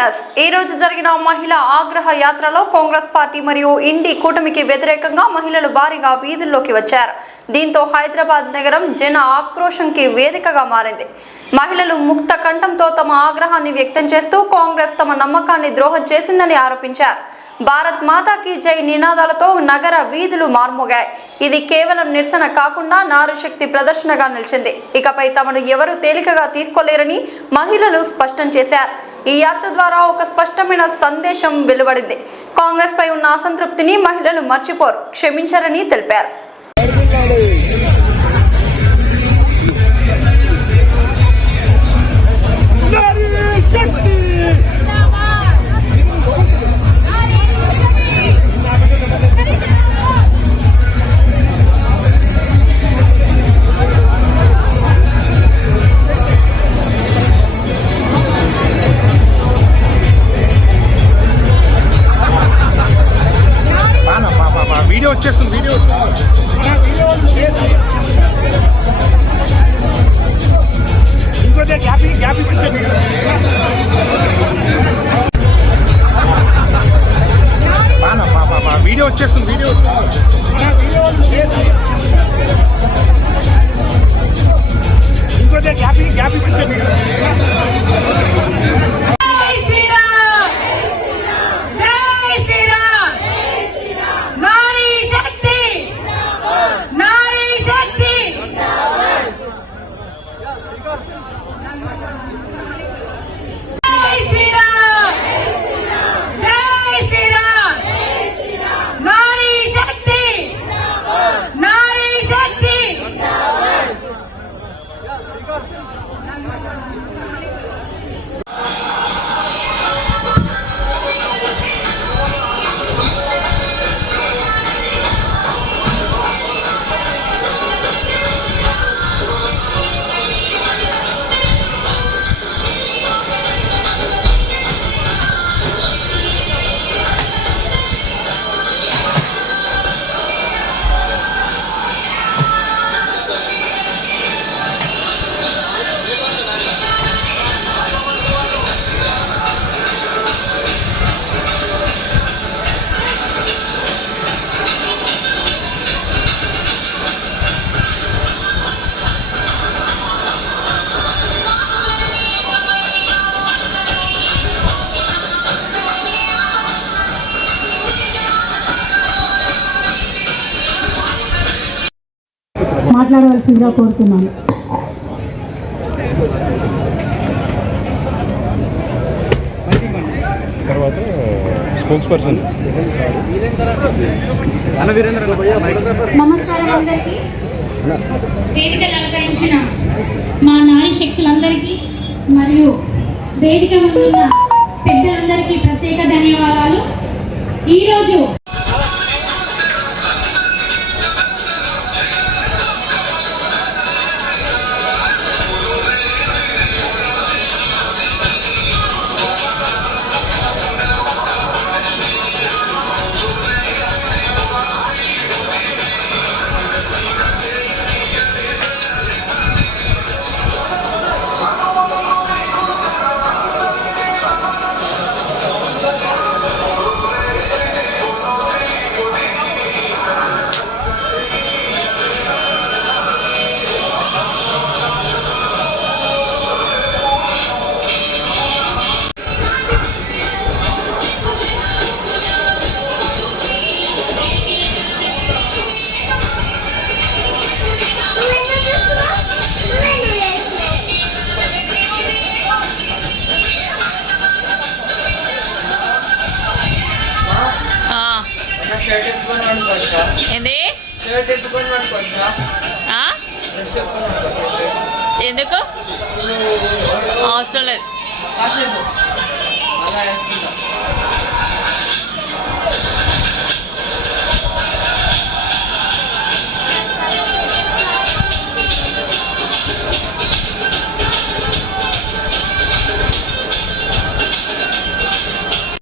News ఈ రోజు జరిగిన మహిళా ఆగ్రహ యాత్రలో కాంగ్రెస్ పార్టీ మరియు ఇండి కూటమికి వ్యతిరేకంగా మహిళలు భారీగా వీధుల్లోకి వచ్చారు. దీంతో హైదరాబాద్ నగరం జన ఆక్రోశంకి వేదికగా మారింది. మహిళలు ముక్త కంఠంతో తమ ఆగ్రహాన్ని వ్యక్తం చేస్తూ కాంగ్రెస్ తమ నమ్మకాన్ని ద్రోహం చేసిందని ఆరోపించారు. భారత్ మాతాకి జై నినాదాలతో నగర వీధులు మార్మోగాయి. ఇది కేవలం నిరసన కాకుండా నారీ శక్తి ప్రదర్శనగా నిలిచింది. ఇకపై తమను ఎవరూ తేలికగా తీసుకోలేరని మహిళలు స్పష్టం చేశారు. ఈ యాత్ర ద్వారా ఒక స్పష్టమైన సందేశం వెలువడింది. కాంగ్రెస్ పై ఉన్న అసంతృప్తిని మహిళలు మర్చిపోరు, క్షమించారని తెలిపారు. వీడియో వచ్చేస్తుంది. వీడియో ఇంకో గ్యాప్ ఇస్తుంది. వీడియో వచ్చేస్తుంది. వీడియో ఇంకో గ్యాప్ ఇస్తుంది. మాట్లాడవలసిందిగా కోరుతున్నాను. తర్వాత స్పోక్స్ పర్సన్ నమస్కారం అందరికీ. వేదికలు అలంకరించిన మా నారీ శక్తులందరికీ మరియు వేదిక ముందున్న పెద్దలందరికీ ప్రత్యేక ధన్యవాదాలు. ఈరోజు ఎందుకు అవసరం లేదు.